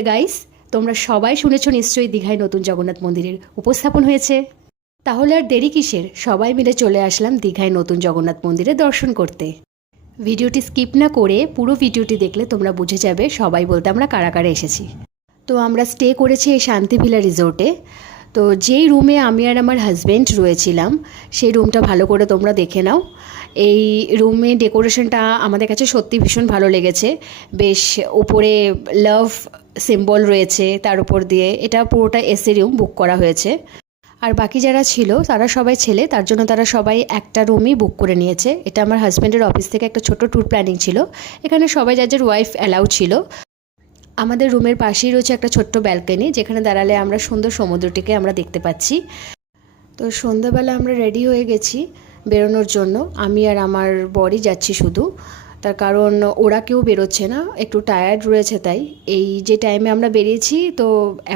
তাহলে গাইস, তোমরা সবাই শুনেছো নিশ্চয়ই দীঘায় নতুন জগন্নাথ মন্দিরের উপস্থাপন হয়েছে। তাহলে আর দেরি কিসের, সবাই মিলে চলে আসলাম দীঘায় নতুন জগন্নাথ মন্দিরে দর্শন করতে। ভিডিওটি স্কিপ না করে পুরো ভিডিওটি দেখলে তোমরা বুঝে যাবে সবাই বলতে আমরা কারা কারা এসেছি। তো আমরা স্টে করেছি এই শান্তি ভিলা রিসোর্টে। তো যেই রুমে আমি আর আমার হাজব্যান্ড রয়েছিলাম সেই রুমটা ভালো করে তোমরা দেখে নাও। এই রুমে ডেকোরেশনটা আমাদের কাছে সত্যি ভীষণ ভালো লেগেছে। বেশ উপরে লাভ সিম্বল রয়েছে, তার উপর দিয়ে এটা পুরোটা এসি রুম বুক করা হয়েছে। আর বাকি যারা ছিল তারা সবাই ছেলে, তার জন্য তারা সবাই একটা রুমই বুক করে নিয়েছে। এটা আমার হাজব্যান্ডের অফিস থেকে একটা ছোট ট্যুর প্ল্যানিং ছিল। এখানে সবাই যার যার ওয়াইফ অ্যালাউ ছিল। আমাদের রুমের পাশেই রয়েছে একটা ছোট্ট ব্যালকনি, যেখানে দাঁড়ালে আমরা সুন্দর সমুদ্রটিকে আমরা দেখতে পাচ্ছি। তো সন্ধ্যাবেলা আমরা রেডি হয়ে গেছি বেরোনোর জন্য। আমি আর আমার বরই যাচ্ছি শুধু, তার কারণ ওরা কেউ বেরোচ্ছে না, একটু টায়ার্ড রয়েছে। তাই এই যে টাইমে আমরা বেরিয়েছি, তো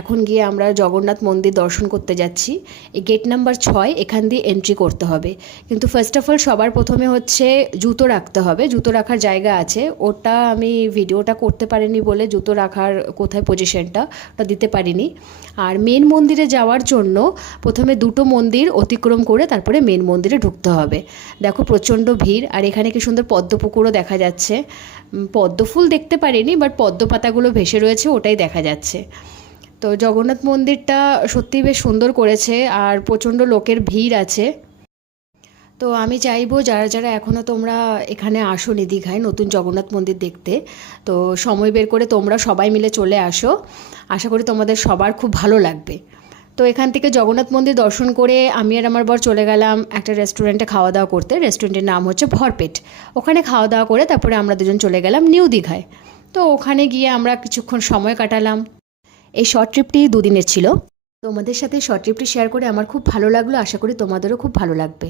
এখন গিয়ে আমরা জগন্নাথ মন্দির দর্শন করতে যাচ্ছি। এই গেট নাম্বার 6 এখান দিয়ে এন্ট্রি করতে হবে। কিন্তু ফার্স্ট অফ অল সবার প্রথমে হচ্ছে জুতো রাখতে হবে। জুতো রাখার জায়গা আছে, ওটা আমি ভিডিওটা করতে পারিনি বলে জুতো রাখার কোথায় পজিশনটা ওটা দিতে পারিনি। আর মেন মন্দিরে যাওয়ার জন্য প্রথমে দুটো মন্দির অতিক্রম করে তারপরে মেন মন্দিরে ঢুকতে হবে। দেখো প্রচণ্ড ভিড়, আর এখানে কি সুন্দর পদ্মপুকুরও দেখা যাচ্ছে। পদ্ম ফুল দেখতে পারিনি, বাট পদ্ম পাতাগুলো ভেসে রয়েছে, ওটাই দেখা যাচ্ছে। তো জগন্নাথ মন্দিরটা সত্যিই বেশ সুন্দর করেছে, আর প্রচণ্ড লোকের ভিড় আছে। তো আমি চাইবো যারা যারা এখনও তোমরা এখানে আসোনি দীঘায় নতুন জগন্নাথ মন্দির দেখতে, তো সময় বের করে তোমরা সবাই মিলে চলে আসো। আশা করি তোমাদের সবার খুব ভালো লাগবে। তো এখান থেকে জগন্নাথ মন্দির দর্শন করে আমি আর আমার বর চলে গেলাম একটা রেস্টুরেন্টে খাওয়া দাওয়া করতে। রেস্টুরেন্টের নাম হচ্ছে ভরপেট। ওখানে খাওয়া দাওয়া করে তারপরে আমরা দুজন চলে গেলাম নিউ দীঘায়। তো ওখানে গিয়ে আমরা কিছুক্ষণ সময় কাটালাম। এই শর্ট ট্রিপটি 2 দিনের ছিল। তোমাদের সাথে শর্ট ট্রিপটি শেয়ার করে আমার খুব ভালো লাগলো, আশা করি তোমাদেরও খুব ভালো লাগবে।